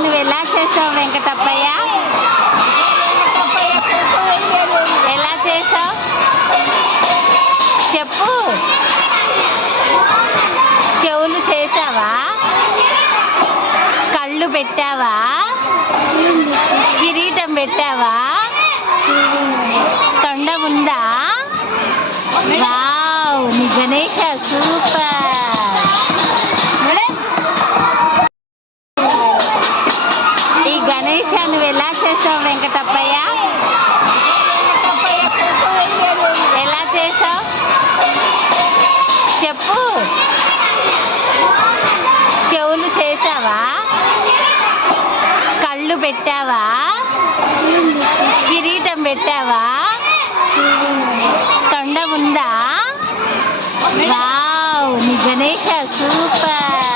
నువ్వు ఎలా చేసావు వెంకటప్పయ్య? ఎలా చేసావు చెప్పు. చెవులు చేసావా? కళ్ళు పెట్టావా? కిరీటం పెట్టావా? తొండ ఉందా? వావ్, నీ గణేష సూపర్. ఈ గణేష నువ్వు ఎలా చేసావు వెంకటప్పయ్య? ఎలా చేసావు చెప్పు. చెవులు చేసావా? కళ్ళు పెట్టావా? కిరీటం పెట్టావా? తొండ ఉందా? వావ్, నీ గణేష సూపర్.